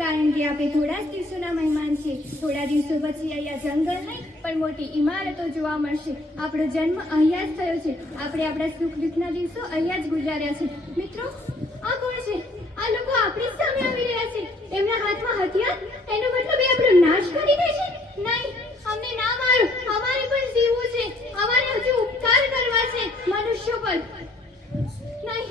કારણ કે આપણે થોડા જ દિવસોના મહેમાન છીએ. થોડા દિવસો પછી અહીંયા જંગલ નહીં પણ મોટી ઇમારતો જોવા મળશે. આપણો જન્મ અહીંયા જ થયો છે. આપણે આપણા સુખ દુઃખના દિવસો અહીંયા જ ગુજાર્યા છે. મિત્રો, આ કોણ છે? આ લોકો આપણી સામે આવી રહ્યા છે. એમના હાથમાં હથિયાર. એનો મતલબ એ આપણો નાશ કરી દે છે? નહીં, અમને ના મારો. અમારે પણ જીવવું છે. અમારે હજુ ઉપકાર કરવા છે મનુષ્યો પર. નહીં,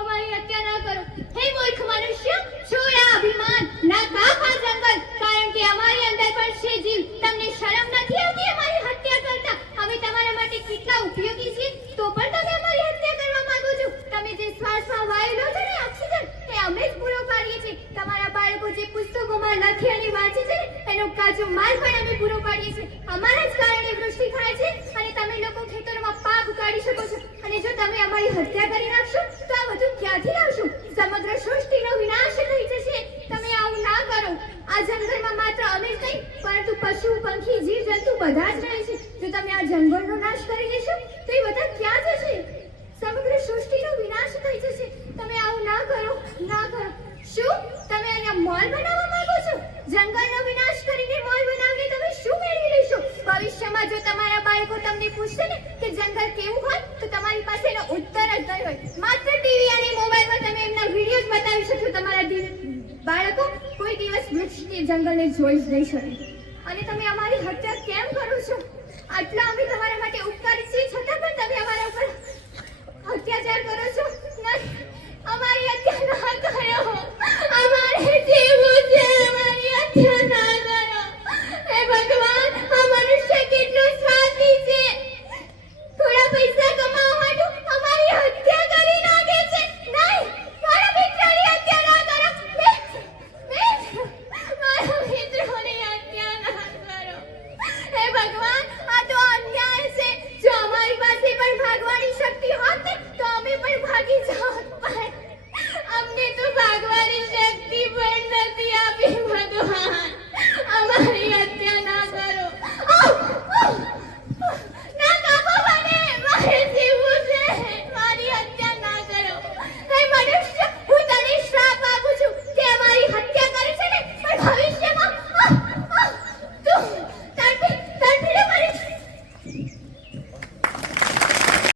અમારી હત્યા ના કરો. હે મૂર્ખ મનુષ્ય, છોડ આ અભિમાન. ના કાપ આ જંગલ, કારણ કે અમારી અંદર પણ છે જીવ. તમને શરમ નથી આવતી અમારી હત્યા કરતા? અમે તમારા માટે કેટલા ઉપયોગી છીએ, તો પણ તમે અમારી હત્યા કરવા માંગો છો. તમે જે શ્વાસમાં વાયુ લો છો ને, ઓક્સિજન, એ અમે જ પૂરો પાડીએ છીએ. તમારા બાળકો જે પુસ્તકોમાં લખી અને વાંચે છે ને, એનો કાચો માલ પણ અમે પૂરો પાડીએ છીએ. અમારા જ કારણે વૃષ્ટિ થાય છે અને તમે લોકો ખેતરોમાં પાક ઉગાડી શકો છો. અને જો તમે અમારી હત્યા કરી નાખશો તો આ બધું ક્યાંથી લાવશું? સમગ્ર સૃષ્ટિનો વિનાશ થઈ જશે. તમે આવું ના કરો. આ જંગલમાં માત્ર અમે જ નહીં પરંતુ પશુ, પંખી, જીવ જંતુ બધા જ રહે છે. જો તમે આ જંગલનો નાશ કરી દેશો તો એ બધા ક્યાં જશે? સમગ્ર સૃષ્ટિનો વિનાશ થઈ જશે. તમે આવું ના કરો, ના કરો. શું તમે અહીંયા મોલ બનાવવા માંગો છો? જંગલનો વિનાશ કરીને મોલ બનાવીને તમે શું મેળવી લેશો? ભવિષ્યમાં જો તમારા બાળકો તમને પૂછશે ને કે જંગલ કેવું હોય, તો તમારી પાસે એનો ઉત્તર જ નહીં હોય. માત્ર ટીવી અને મોબાઈલમાં તમે એમના વિડીયોઝ બતાવી શકશો. તમારા બાળકો કોઈ દિવસ વૃક્ષ કે જંગલને જોઈ જ નહીં શકે. અને તમે અમારી હત્યા કેમ કરો છો? આટલા અમે તમારા માટે ઉપકારી છીએ, છતાં પણ તમે અમારા ઉપર અત્યાચાર કરો